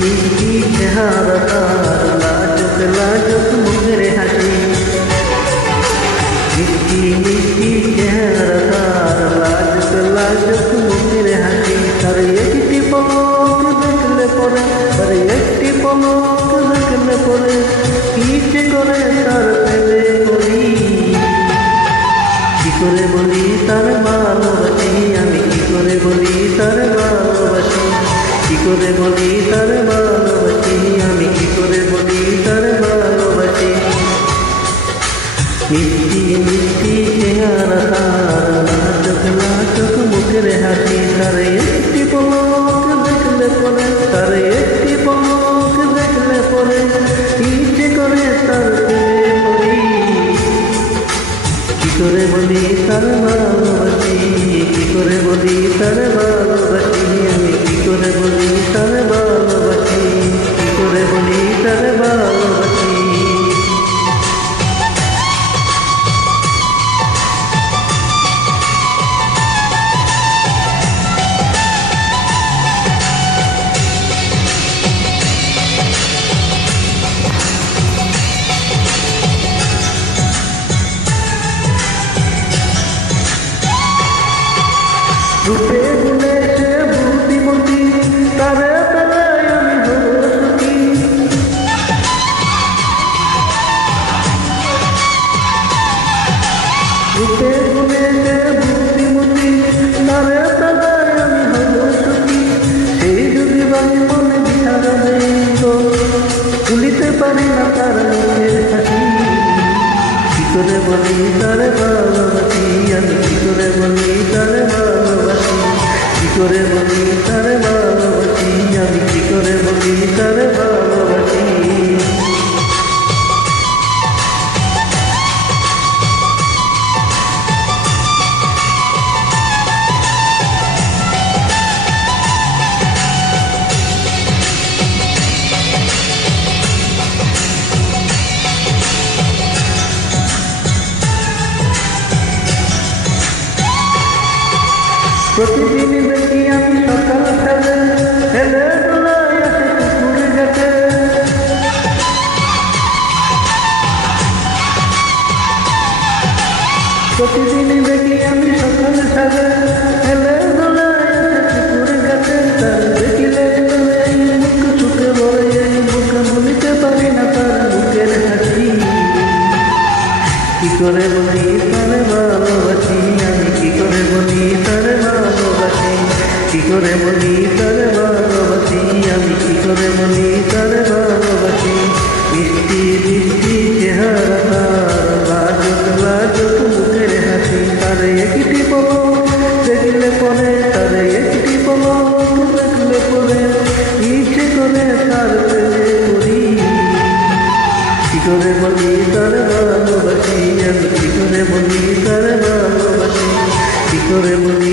মিষ্টি চেহারা তার, লাজুক লাজুক মুখের হাসি। মিষ্টি মিষ্টি চেহারা তার, লাজুক লাজুক মুখের হাসি। তার একটি পলক দেখলে পরে, তার একটি পলক দেখলে পরে ইচ্ছে করে তার প্রেমে পড়ি। কি করে বলি তার ভালোবাসি, আমি কি করে বলি তার ভালোবাসি। কি করে বলি তার ভালোবাসি, আমি কি করে বলি তার ভালোবাসি। মিষ্টি মিষ্টি চেহারা তার, লাজুক লাজুক মুখের হাসি। তার একটি পলক দেখলে পরে, তার একটি পলক দেখলে পরে ইচ্ছে করে তার প্রেমে পড়ি। কি করে বলি তার ভালোবাসি, কি করে বলি তার ভালোবাসি। আমি কি করে বলি তার ভালোবাসি, কি করে বলি তার ভালোবাসি। রূপে গুণে সে বুদ্ধিমতী, তারে বেলায় আমি হব সুখী। রূপে গুণে সে বুদ্ধিমতী, তারে বেলায় আমি হব সুখী। সেই যদি বাড়ি মনে বিছানা নেই তো ভুলিতে পারি না তার মুখের হাসি। কি করে বলি তার ভালোবাসি, আমি কি করে বলি তার ভালোবাসি। কি করে বলি তার ভালোবাসি, আমি কি করে বলি তার ভালোবাসি। প্রতিদিন দেখি আমি সকাল ফেলে ফেলে দোলায় আসে পুকুর ঘাটে। প্রতিদিন দেখি আমি সকাল ফেলে ফেলে দোলায় আসে পুকুর ঘাটে। তার দেখিলে এই মুখ ছুটে বলে, এই মুখ বলিতে পারি না তার বুকের হাসি। কি করে বলি তার ভালোবাসি, আমি কি করে বলি তার ভালোবাসি। কি করে বলি তার ভালোবাসি, আমি কি করে বলি তার ভালোবাসি। মিষ্টি মিষ্টি চেহারা তার, লাজুক লাজুক মুখের হাসি। তার একটি পলক দেখলে পরে, তার একটি পলক দেখলে পরে ইচ্ছে করে তার প্রেমে পড়ি। কি করে বলি তার ভালোবাসি, আমি কি করে বলি তার ভালোবাসি। কি করে বলি